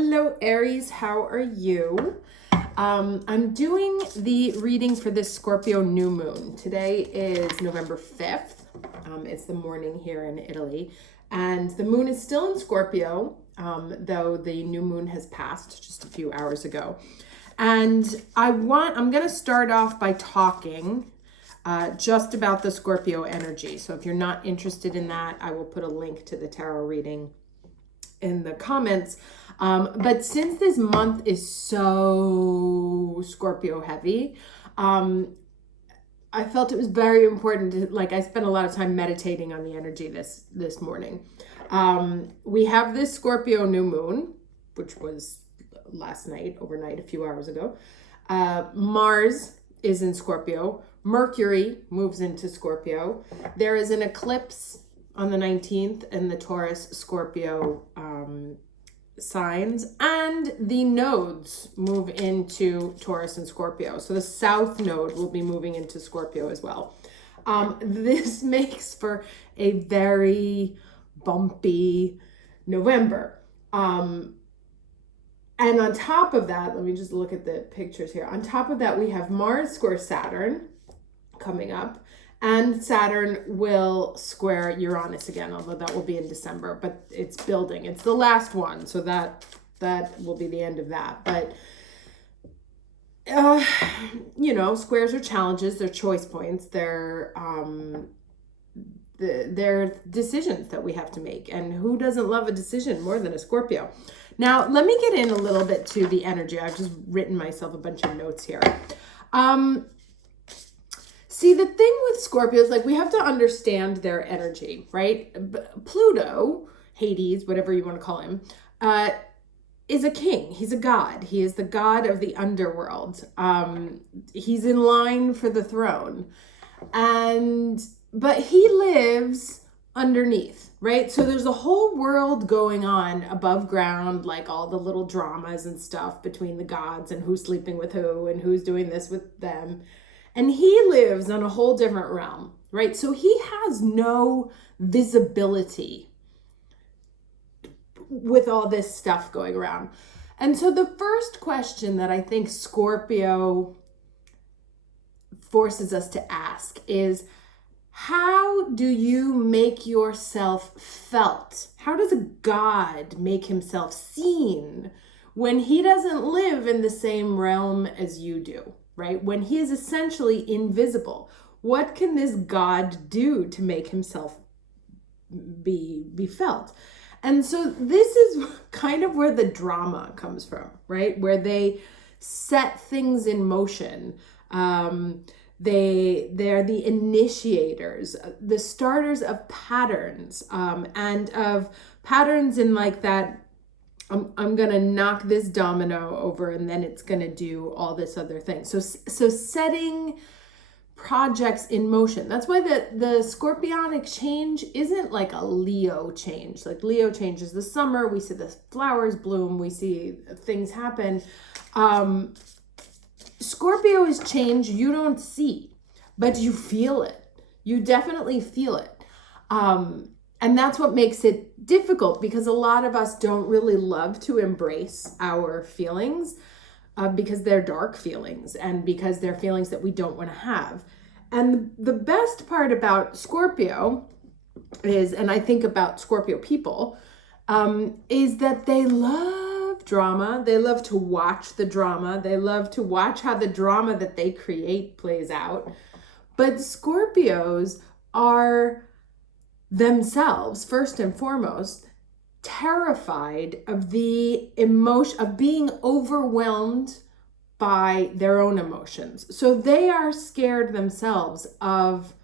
Hello, Aries. How are you? I'm doing the reading for this Scorpio new moon. Today is November 5th. It's the morning here in Italy. And the moon is still in Scorpio, though the new moon has passed just a few hours ago. And I'm going to start off by talking just about the Scorpio energy. So if you're not interested in that, I will put a link to the tarot reading in the comments. But since this month is so Scorpio heavy, I felt it was very important to, I spent a lot of time meditating on the energy this morning. We have this Scorpio new moon, which was last night, overnight, a few hours ago. Mars is in Scorpio. Mercury moves into Scorpio. There is an eclipse on the 19th in the Taurus Scorpio signs, and the nodes move into Taurus and Scorpio. So the south node will be moving into Scorpio as well. This makes for a very bumpy November. And on top of that, let me just look at the pictures here. On top of that, we have Mars square Saturn coming up. And Saturn will square Uranus again, although that will be in December, but it's building. It's the last one, so that will be the end of that. But, squares are challenges, they're choice points, they're decisions that we have to make. And who doesn't love a decision more than a Scorpio? Now, let me get in a little bit to the energy. I've just written myself a bunch of notes here. See, the thing with Scorpios, we have to understand their energy, right? Pluto, Hades, whatever you want to call him, is a king. He's a god. He is the god of the underworld. He's in line for the throne. But he lives underneath, right? So there's a whole world going on above ground, like all the little dramas and stuff between the gods and who's sleeping with who and who's doing this with them. And he lives on a whole different realm, right? So he has no visibility with all this stuff going around. And so the first question that I think Scorpio forces us to ask is, how do you make yourself felt? How does a god make himself seen when he doesn't live in the same realm as you do? Right? When he is essentially invisible, what can this God do to make himself be felt? And so this is kind of where the drama comes from, right? Where they set things in motion. They're the initiators, the starters of patterns, and of patterns in that I'm going to knock this domino over and then it's going to do all this other thing. So setting projects in motion. That's why the scorpionic change isn't like a Leo change. Like Leo changes the summer. We see the flowers bloom. We see things happen. Scorpio is change you don't see, but you feel it. You definitely feel it. And that's what makes it difficult, because a lot of us don't really love to embrace our feelings because they're dark feelings and because they're feelings that we don't want to have. And the best part about Scorpio is, and I think about Scorpio people, is that they love drama. They love to watch the drama. They love to watch how the drama that they create plays out. But Scorpios are themselves, first and foremost, terrified of the emotion of being overwhelmed by their own emotions. So they are scared themselves of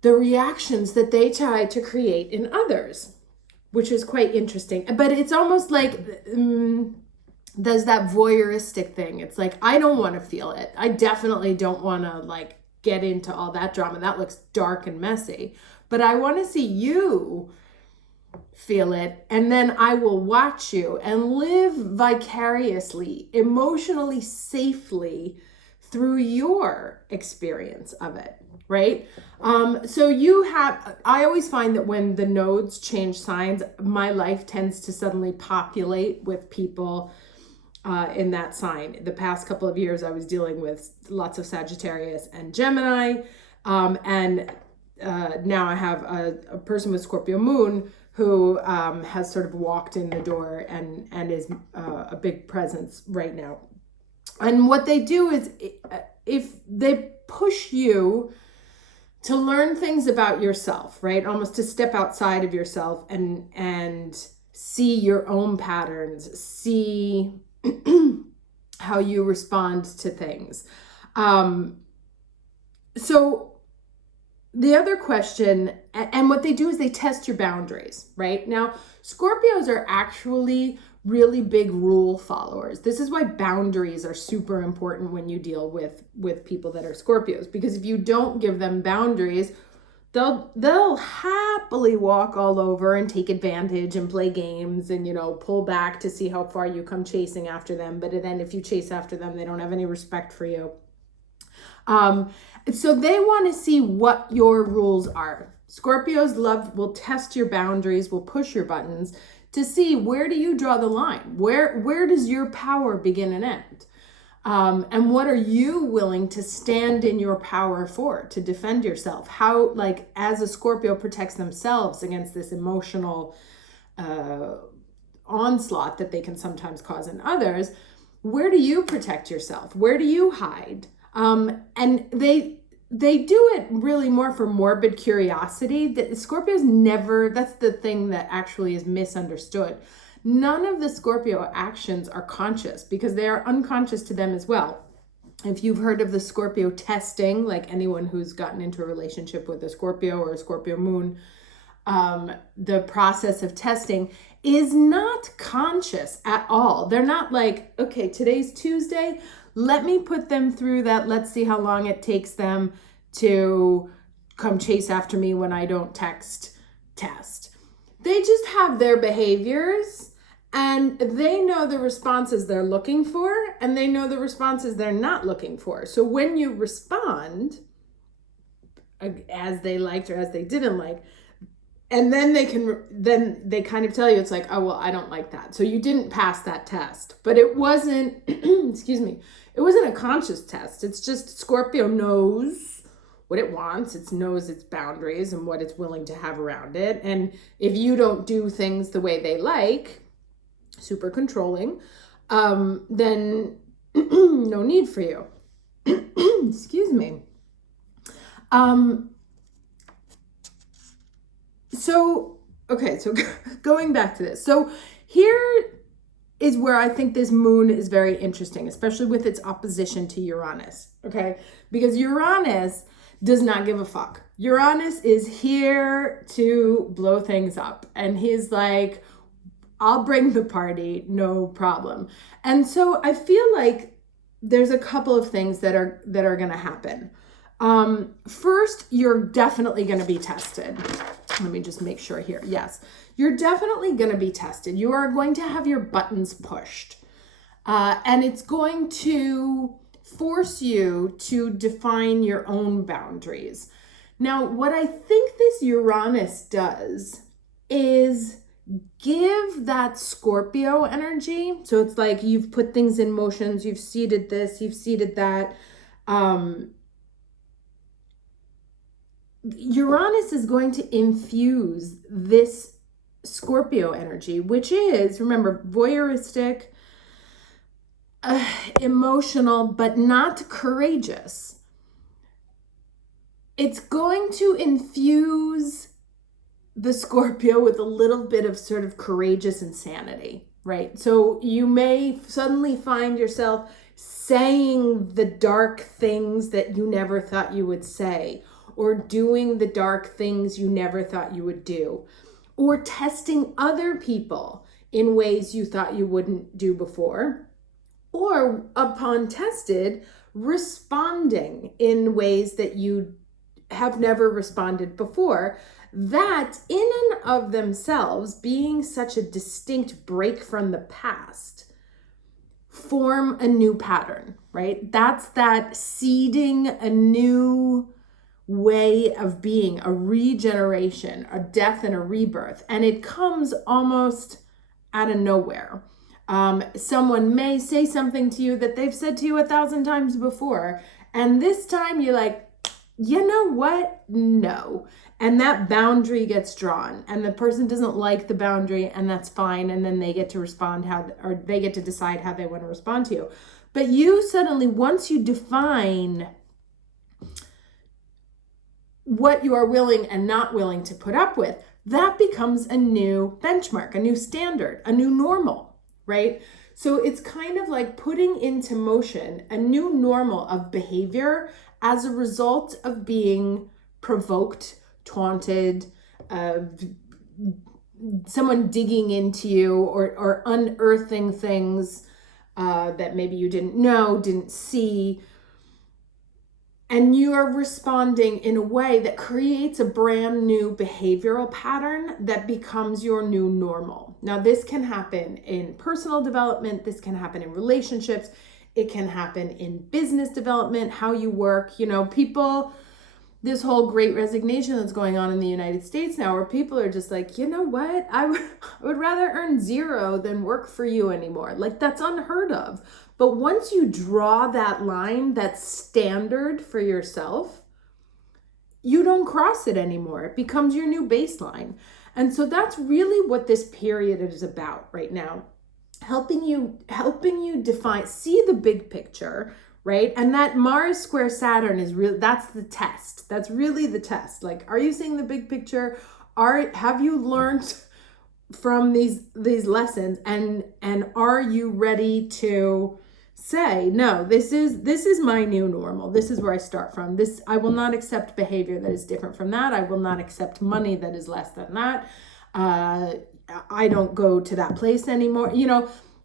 the reactions that they try to create in others, which is quite interesting. But it's almost like there's that voyeuristic thing. It's like, I don't want to feel it. I definitely don't want to get into all that drama. That looks dark and messy. But I want to see you feel it, and then I will watch you and live vicariously, emotionally safely through your experience of it, right? So I always find that when the nodes change signs, my life tends to suddenly populate with people in that sign. The past couple of years, I was dealing with lots of Sagittarius and Gemini, and now I have a person with Scorpio moon who has sort of walked in the door and is a big presence right now. And what they do is, if they push you to learn things about yourself, right? Almost to step outside of yourself and see your own patterns, see how you respond to things. So the other question, and what they do is they test your boundaries, right? Now, Scorpios are actually really big rule followers. This is why boundaries are super important when you deal with people that are Scorpios, because if you don't give them boundaries, they'll happily walk all over and take advantage and play games and, pull back to see how far you come chasing after them. But then if you chase after them, they don't have any respect for you. So they want to see what your rules are. Scorpios will test your boundaries, will push your buttons to see, where do you draw the line? Where does your power begin and end? And what are you willing to stand in your power for, to defend yourself? How, as a Scorpio protects themselves against this emotional onslaught that they can sometimes cause in others, where do you protect yourself? Where do you hide? And they do it really more for morbid curiosity. The Scorpios never, that's the thing that actually is misunderstood. None of the Scorpio actions are conscious, because they are unconscious to them as well. If you've heard of the Scorpio testing, like anyone who's gotten into a relationship with a Scorpio or a Scorpio moon, the process of testing is not conscious at all. They're not like, okay, today's Tuesday, let me put them through that. Let's see how long it takes them to come chase after me when I don't test. They just have their behaviors, and they know the responses they're looking for, and they know the responses they're not looking for. So when you respond as they liked or as they didn't like, and then they kind of tell you, it's like, oh, well, I don't like that. So you didn't pass that test. But it wasn't, excuse me, it wasn't a conscious test. It's just Scorpio knows what it wants. It knows its boundaries and what it's willing to have around it. And if you don't do things the way they like, super controlling, then no need for you. Excuse me. So going back to this. So here is where I think this moon is very interesting, especially with its opposition to Uranus, okay? Because Uranus does not give a fuck. Uranus is here to blow things up. And he's like, I'll bring the party, no problem. And so I feel like there's a couple of things that are going to happen. First, you're definitely going to be tested. Let me just make sure here. Yes, you're definitely going to be tested. You are going to have your buttons pushed. And it's going to force you to define your own boundaries. Now, what I think this Uranus does is give that Scorpio energy. So it's like you've put things in motions, you've seeded this, you've seeded that. Uranus is going to infuse this Scorpio energy, which is, remember, voyeuristic, emotional, but not courageous. It's going to infuse the Scorpio with a little bit of sort of courageous insanity, right? So you may suddenly find yourself saying the dark things that you never thought you would say, or doing the dark things you never thought you would do, or testing other people in ways you thought you wouldn't do before, or upon tested, responding in ways that you have never responded before. That in and of themselves, being such a distinct break from the past, form a new pattern, right? That's that seeding a new way of being, a regeneration, a death and a rebirth. And it comes almost out of nowhere. Someone may say something to you that they've said to you 1,000 times before. And this time you're like, you know what? No. And that boundary gets drawn and the person doesn't like the boundary, and that's fine. And then they get to respond or they get to decide how they want to respond to you. But you suddenly, once you define what you are willing and not willing to put up with, that becomes a new benchmark, a new standard, a new normal, right? So it's kind of like putting into motion a new normal of behavior as a result of being provoked, taunted, someone digging into you or unearthing things that maybe you didn't know, didn't see. And you are responding in a way that creates a brand new behavioral pattern that becomes your new normal. Now, this can happen in personal development. This can happen in relationships. It can happen in business development, how you work. People, this whole great resignation that's going on in the United States now, where people are just like, you know what? I would rather earn zero than work for you anymore. Like, that's unheard of. But once you draw that line, that standard for yourself, you don't cross it anymore. It becomes your new baseline. And so that's really what this period is about right now. Helping you define, see the big picture, right? And that Mars square Saturn is real. That's the test. That's really the test. Like, are you seeing the big picture? Have you learned from these lessons, and are you ready to say, no, this is my new normal. This is where I start from. I will not accept behavior that is different from that. I will not accept money that is less than that. I don't go to that place anymore.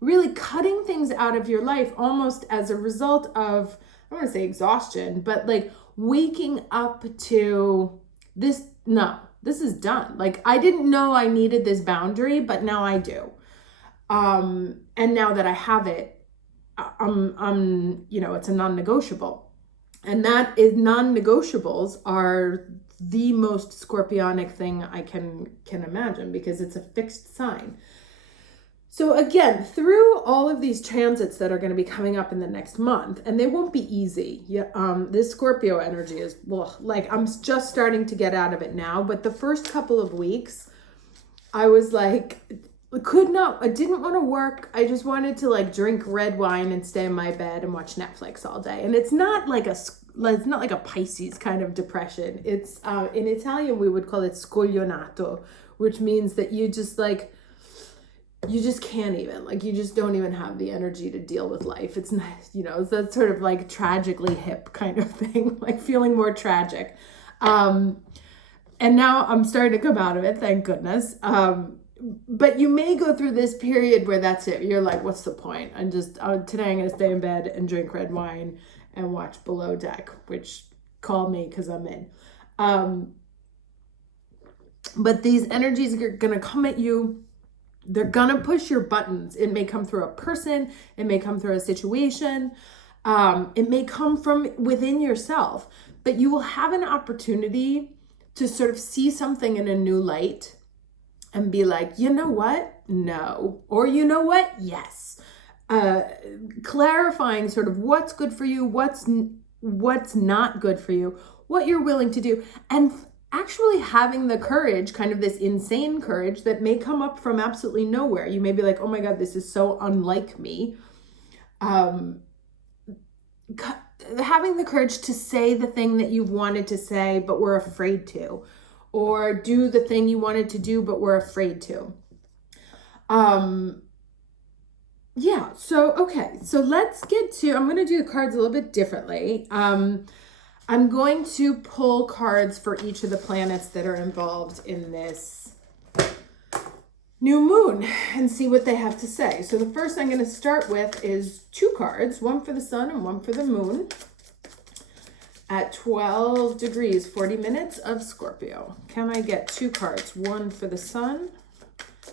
Really cutting things out of your life almost as a result of, I don't want to say exhaustion, but like waking up to this. No, this is done. Like, I didn't know I needed this boundary, but now I do. And now that I have it, it's a non-negotiable. And that is, non-negotiables are the most Scorpionic thing I can imagine, because it's a fixed sign. So again, through all of these transits that are going to be coming up in the next month, and they won't be easy. This Scorpio energy is, like, I'm just starting to get out of it now, but the first couple of weeks, I was like, I didn't want to work. I just wanted to like drink red wine and stay in my bed and watch Netflix all day. And it's not like a Pisces kind of depression. It's in Italian we would call it scoglionato, which means that you just can't even, like, you just don't even have the energy to deal with life. It's nice, it's that sort of like tragically hip kind of thing, like feeling more tragic. And now I'm starting to come out of it, thank goodness. But you may go through this period where that's it. You're like, what's the point? Today I'm going to stay in bed and drink red wine and watch Below Deck, which, call me because I'm in. But these energies are going to come at you. They're going to push your buttons. It may come through a person. It may come through a situation. It may come from within yourself. But you will have an opportunity to sort of see something in a new light and be like, you know what? No. Or you know what? Yes. Clarifying sort of what's good for you, what's not good for you, what you're willing to do, and actually having the courage, kind of this insane courage that may come up from absolutely nowhere. You may be like, oh my God, this is so unlike me. Having the courage to say the thing that you've wanted to say, but were afraid to, or do the thing you wanted to do, but were afraid to. So let's get to, I'm going to do the cards a little bit differently. I'm going to pull cards for each of the planets that are involved in this new moon and see what they have to say. So the first I'm going to start with is 2 cards, one for the sun and one for the moon, at 12 degrees, 40 minutes of Scorpio. Can I get 2 cards? One for the sun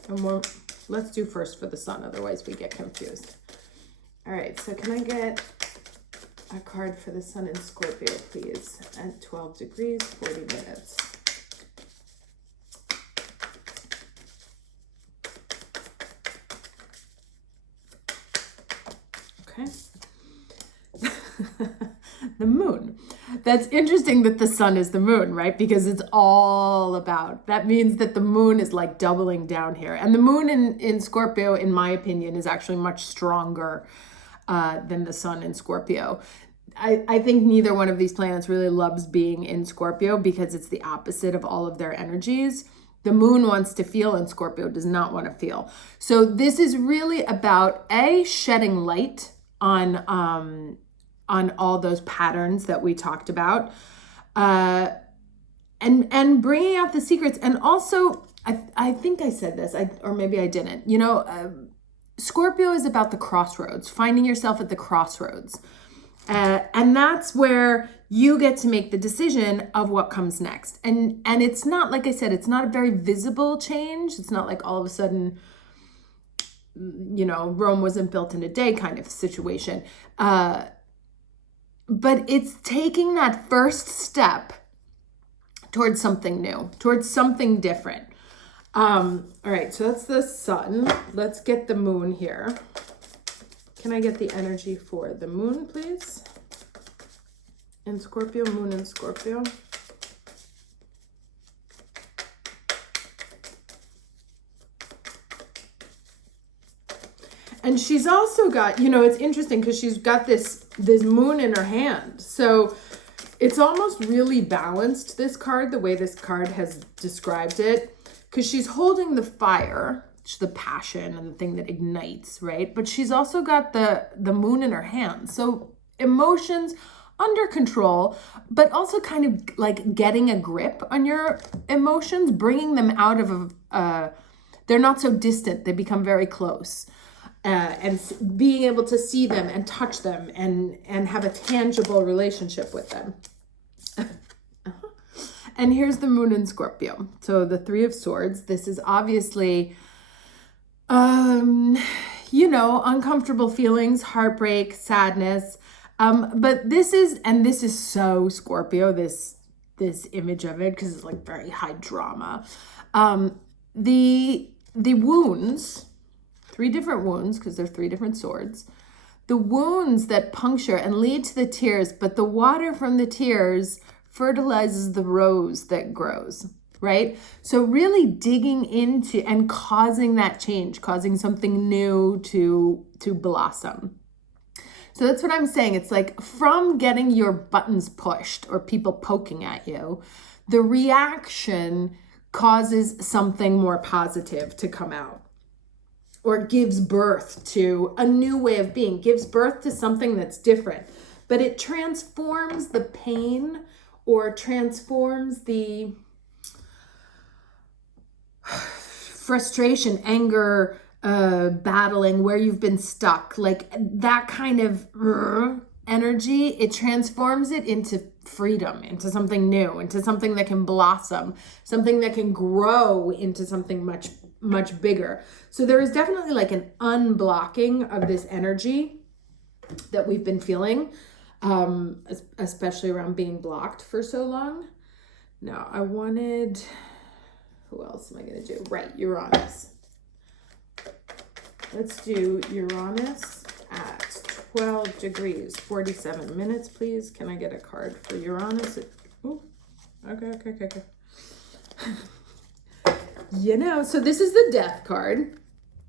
and one, let's do first for the sun, otherwise we get confused. All right, so can I get a card for the sun in Scorpio, please, at 12 degrees, 40 minutes. Okay. The moon. That's interesting that the sun is the moon, right? Because it's all about, that means that the moon is like doubling down here. And the moon in Scorpio, in my opinion, is actually much stronger than the sun in Scorpio. I think neither one of these planets really loves being in Scorpio because it's the opposite of all of their energies. The moon wants to feel and Scorpio does not want to feel. So this is really about shedding light on all those patterns that we talked about, and bringing out the secrets. And also, I think I said this, or maybe I didn't. You know, Scorpio is about the crossroads, finding yourself at the crossroads. And that's where you get to make the decision of what comes next. And it's not, like I said, it's not a very visible change. It's not like all of a sudden, you know, Rome wasn't built in a day kind of situation. But it's taking that first step towards something new, towards something different. All right, so that's the sun. Let's get the moon here. Can I get the energy for the moon, please? In Scorpio, moon in Scorpio. And she's also got, you know, it's interesting because she's got this moon in her hand. So it's almost really balanced, this card, the way this card has described it, because she's holding the fire, the passion and the thing that ignites, right? But she's also got the moon in her hand. So emotions under control, but also kind of like getting a grip on your emotions, bringing them out of they're not so distant, they become very close. And being able to see them and touch them and have a tangible relationship with them. And here's the moon in Scorpio. So the Three of Swords, this is obviously you know, uncomfortable feelings, heartbreak, sadness. But this is so Scorpio, this image of it, because it's like very high drama. The wounds, 3 different wounds, because they're 3 different swords. The wounds that puncture and lead to the tears, but the water from the tears fertilizes the rose that grows. Right? So really digging into and causing that change, causing something new to blossom. So that's what I'm saying. It's like from getting your buttons pushed or people poking at you, the reaction causes something more positive to come out, or gives birth to a new way of being, gives birth to something that's different. But it transforms the pain or transforms the frustration, anger, battling, where you've been stuck, like that kind of energy, it transforms it into freedom, into something new, into something that can blossom, something that can grow into something much, much bigger. So there is definitely like an unblocking of this energy that we've been feeling, especially around being blocked for so long. Now I wanted... Who else am I going to do? Right, Uranus. Let's do Uranus at 12 degrees, 47 minutes, please. Can I get a card for Uranus? Ooh, okay. You know, so this is the Death card,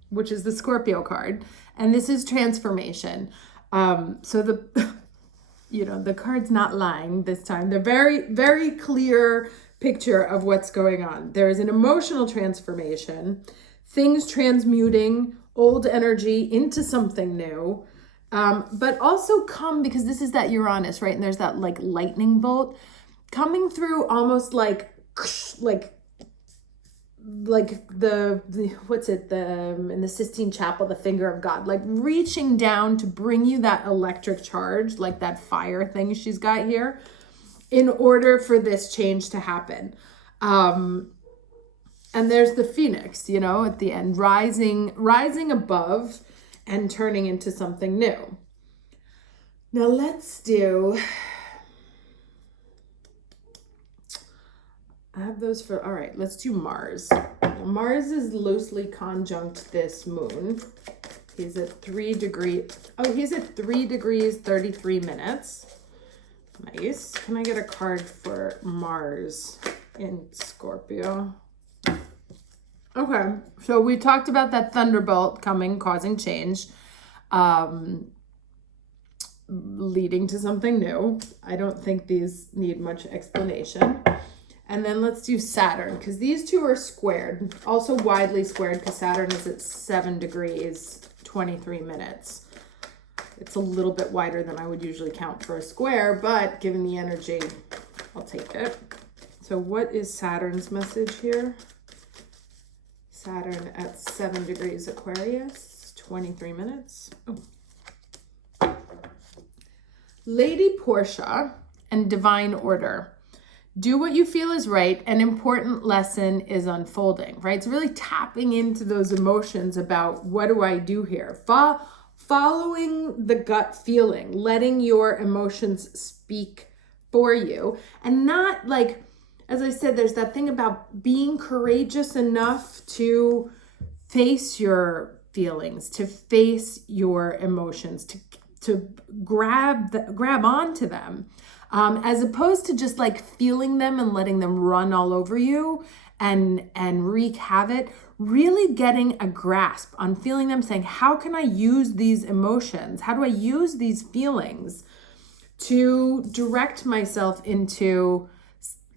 which is the Scorpio card, and this is transformation. So the, you know, the card's not lying this time. They're very, very clear picture of what's going on. There is an emotional transformation, things transmuting old energy into something new, but also come, because this is that Uranus, right? And there's that like lightning bolt coming through, almost like the what's it, in the Sistine Chapel, the finger of God, like reaching down to bring you that electric charge, like that fire thing she's got here, in order for this change to happen. And there's the phoenix, you know, at the end, rising above and turning into something new. Now let's do, I have those for, all right, let's do Mars. Now, Mars is loosely conjunct this moon. He's at 3 degrees. Oh, he's at 3 degrees, 33 minutes. Nice. Can I get a card for Mars in Scorpio? Okay, so we talked about that thunderbolt coming, causing change, leading to something new. I don't think these need much explanation. And then let's do Saturn, because these two are squared, also widely squared, because Saturn is at 7 degrees, 23 minutes. It's a little bit wider than I would usually count for a square, but given the energy, I'll take it. So what is Saturn's message here? Saturn at 7 degrees Aquarius, 23 minutes. Oh. Lady Portia and Divine Order. Do what you feel is right. An important lesson is unfolding, right? It's really tapping into those emotions about what do I do here? Following the gut feeling, letting your emotions speak for you, and not like, as I said, there's that thing about being courageous enough to face your feelings, to face your emotions, to grab onto them, as opposed to just like feeling them and letting them run all over you and wreak havoc. Really getting a grasp on feeling them, saying, how can I use these emotions? How do I use these feelings to direct myself into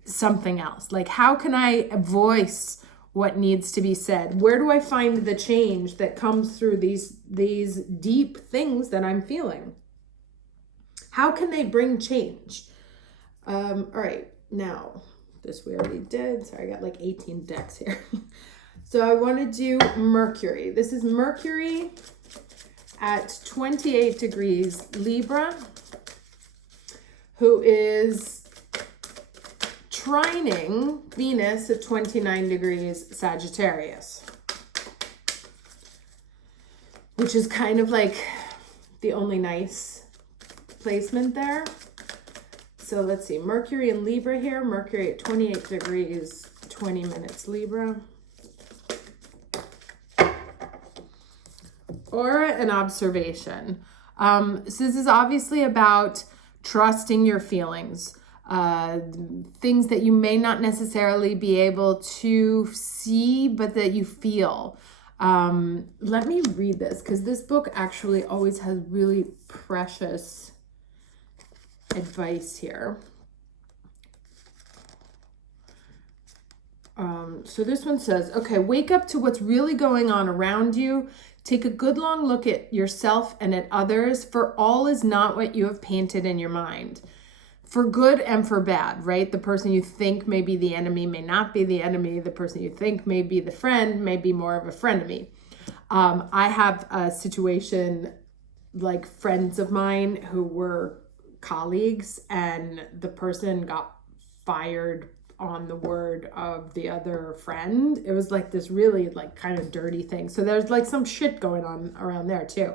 something else? Like, how can I voice what needs to be said? Where do I find the change that comes through these deep things that I'm feeling? How can they bring change? All right, now this we already did. Sorry, I got like 18 decks here. So I want to do Mercury. This is Mercury at 28 degrees Libra, who is trining Venus at 29 degrees Sagittarius, which is kind of like the only nice placement there. So let's see, Mercury in Libra here, Mercury at 28 degrees, 20 minutes Libra. Or an observation. So this is obviously about trusting your feelings, things that you may not necessarily be able to see, but that you feel. Let me read this, because this book actually always has really precious advice here. So this one says, okay, wake up to what's really going on around you. Take a good long look at yourself and at others, for all is not what you have painted in your mind. For good and for bad, right? The person you think may be the enemy may not be the enemy. The person you think may be the friend may be more of a frenemy. I have a situation like friends of mine who were colleagues, and the person got fired on the word of the other friend. It was like this really like kind of dirty thing. So there's like some shit going on around there too.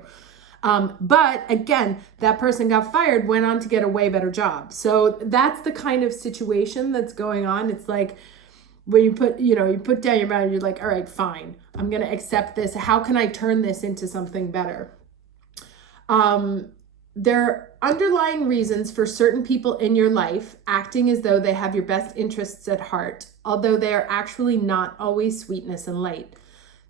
But again, that person got fired, went on to get a way better job. So that's the kind of situation that's going on. It's like when you put down your boundary, you're like, all right, fine, I'm going to accept this. How can I turn this into something better? There are underlying reasons for certain people in your life acting as though they have your best interests at heart, although they are actually not always sweetness and light.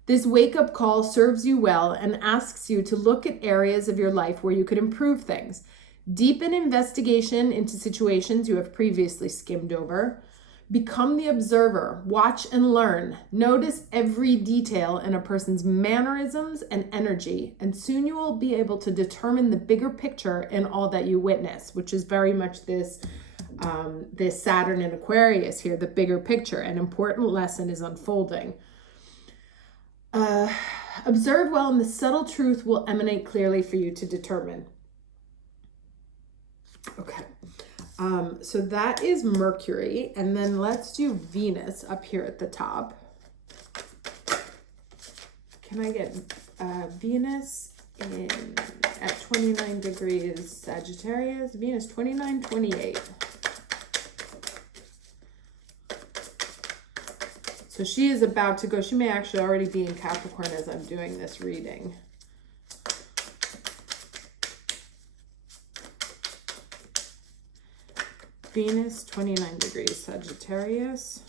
This wake-up call serves you well and asks you to look at areas of your life where you could improve things. Deepen investigation into situations you have previously skimmed over. Become the observer. Watch and learn. Notice every detail in a person's mannerisms and energy, and soon you will be able to determine the bigger picture in all that you witness, which is very much this Saturn in Aquarius here, the bigger picture. An important lesson is unfolding. Observe well, and the subtle truth will emanate clearly for you to determine. Okay. So that is Mercury, and then let's do Venus up here at the top. Can I get Venus at 29 degrees Sagittarius, Venus 29, 28. So she is about to go. She may actually already be in Capricorn as I'm doing this reading. Venus 29 degrees Sagittarius.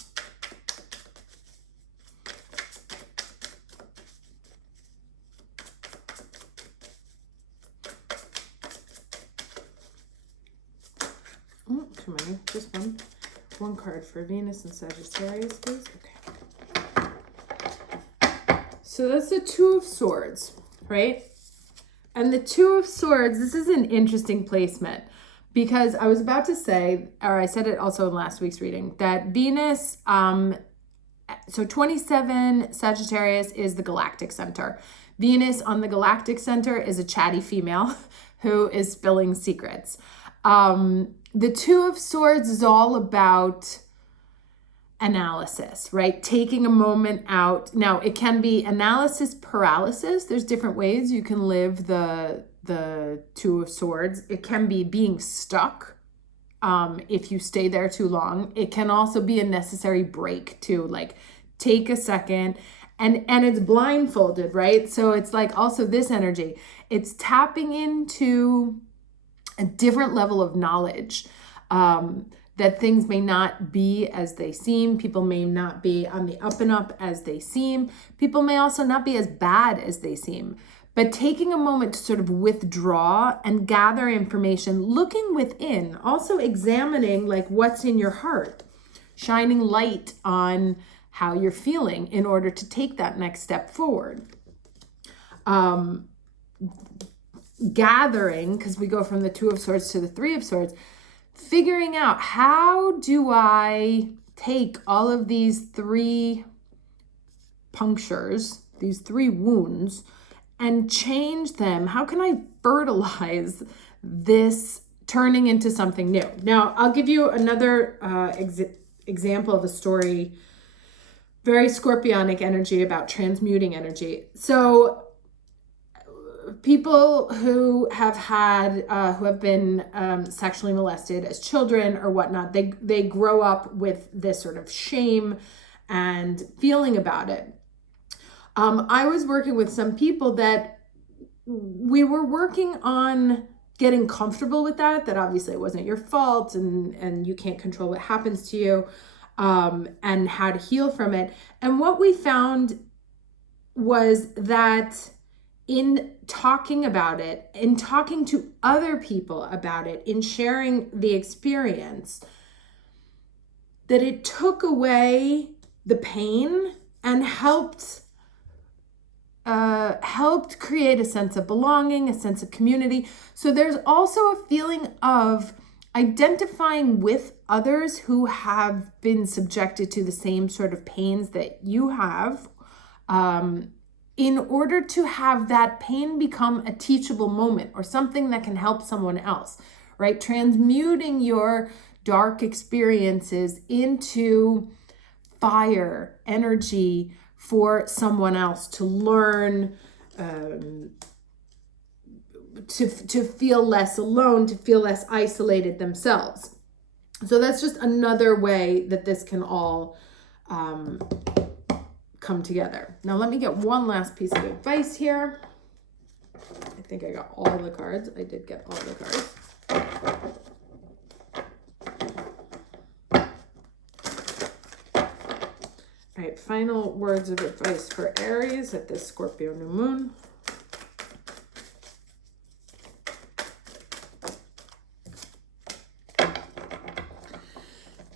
Oh, too many. Just one. One card for Venus and Sagittarius, please. Okay. So that's the Two of Swords, right? And the Two of Swords, this is an interesting placement because I was about to say, or I said it also in last week's reading, that Venus, so 27 Sagittarius is the galactic center. Venus on the galactic center is a chatty female who is spilling secrets. The Two of Swords is all about analysis, right? Taking a moment out. Now, it can be analysis paralysis. There's different ways you can live the Two of Swords. It can be being stuck if you stay there too long. It can also be a necessary break to like take a second, and it's blindfolded, right? So it's like also this energy. It's tapping into a different level of knowledge, that things may not be as they seem. People may not be on the up and up as they seem. People may also not be as bad as they seem. But taking a moment to sort of withdraw and gather information, looking within, also examining like what's in your heart, shining light on how you're feeling in order to take that next step forward. Gathering, because we go from the Two of Swords to the Three of Swords, figuring out how do I take all of these three punctures, these three wounds, and change them. How can I fertilize this turning into something new? Now, I'll give you another example of a story, very Scorpionic energy about transmuting energy. So people who have had, who have been sexually molested as children or whatnot, they grow up with this sort of shame and feeling about it. I was working with some people that we were working on getting comfortable with that obviously it wasn't your fault and you can't control what happens to you, and how to heal from it. And what we found was that in talking about it, in talking to other people about it, in sharing the experience, that it took away the pain and helped create a sense of belonging, a sense of community. So there's also a feeling of identifying with others who have been subjected to the same sort of pains that you have, in order to have that pain become a teachable moment or something that can help someone else, right? Transmuting your dark experiences into fire, energy for someone else to learn, to feel less alone, to feel less isolated themselves. So that's just another way that this can all come together. Now let me get one last piece of advice here. I think I got all the cards. I did get all the cards. All right, final words of advice for Aries at this Scorpio new moon.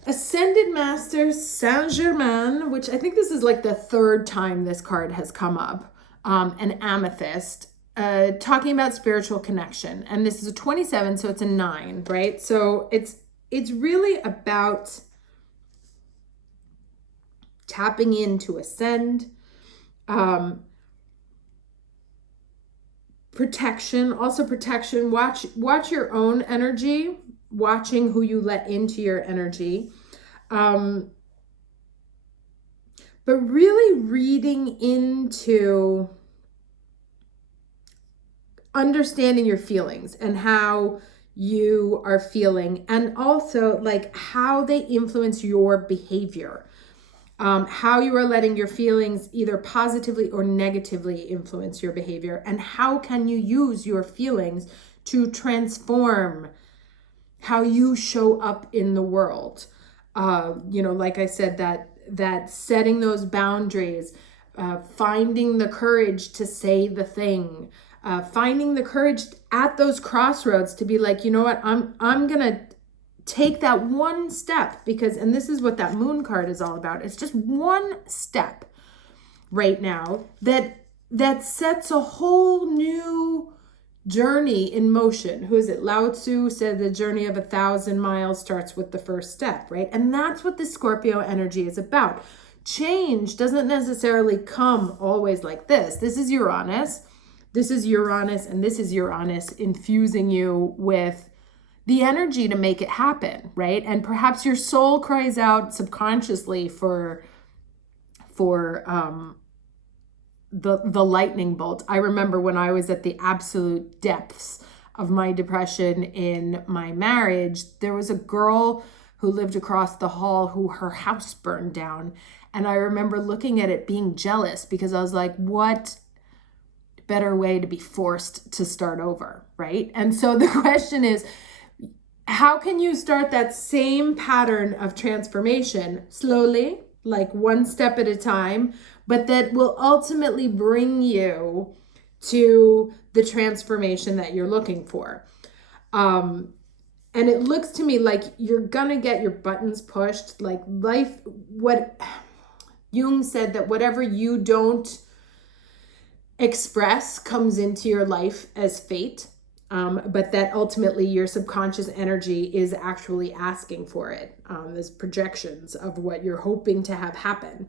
Ascended Master Saint Germain, which I think this is like the third time this card has come up, an amethyst, talking about spiritual connection. And this is a 27, so it's a 9, right? So it's really about tapping into ascend, protection, also protection. Watch your own energy, watching who you let into your energy. But really reading into understanding your feelings and how you are feeling, and also like how they influence your behavior. How you are letting your feelings either positively or negatively influence your behavior, and how can you use your feelings to transform how you show up in the world. Like I said, that setting those boundaries, finding the courage to say the thing, finding the courage at those crossroads to be like, you know what, I'm gonna take that one step, because, and this is what that moon card is all about. It's just one step right now that sets a whole new journey in motion. Who is it? Lao Tzu said the journey of 1,000 miles starts with the first step, right? And that's what the Scorpio energy is about. Change doesn't necessarily come always like this. This is Uranus. This is Uranus, and this is Uranus infusing you with the energy to make it happen, right? And perhaps your soul cries out subconsciously for the lightning bolt. I remember when I was at the absolute depths of my depression in my marriage, there was a girl who lived across the hall who her house burned down. And I remember looking at it being jealous, because I was like, what better way to be forced to start over, right? And so the question is, how can you start that same pattern of transformation slowly, like one step at a time, but that will ultimately bring you to the transformation that you're looking for? And it looks to me like you're gonna get your buttons pushed. Like life, what Jung said, that whatever you don't express comes into your life as fate. But that ultimately your subconscious energy is actually asking for it. There's projections of what you're hoping to have happen.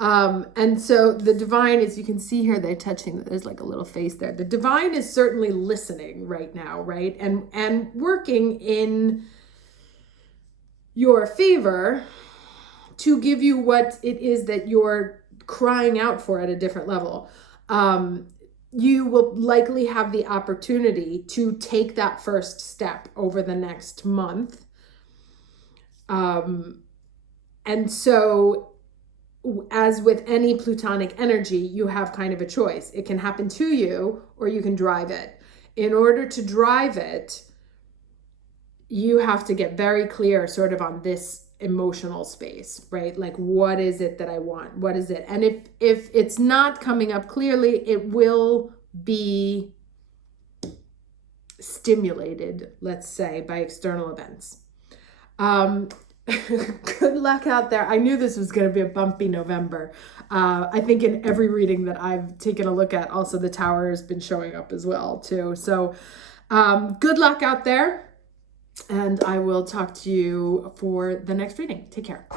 And so the divine, as you can see here, they're touching, there's like a little face there. The divine is certainly listening right now, right? And working in your favor to give you what it is that you're crying out for at a different level. You will likely have the opportunity to take that first step over the next month. And so, as with any Plutonic energy, you have kind of a choice. It can happen to you, or you can drive it. In order to drive it, you have to get very clear sort of on this emotional space, right? Like, what is it that I want? What is it? And if it's not coming up clearly, it will be stimulated, let's say, by external events. Good luck out there. I knew this was going to be a bumpy November. I think in every reading that I've taken a look at, also the Tower has been showing up as well too. So good luck out there. And I will talk to you for the next reading. Take care.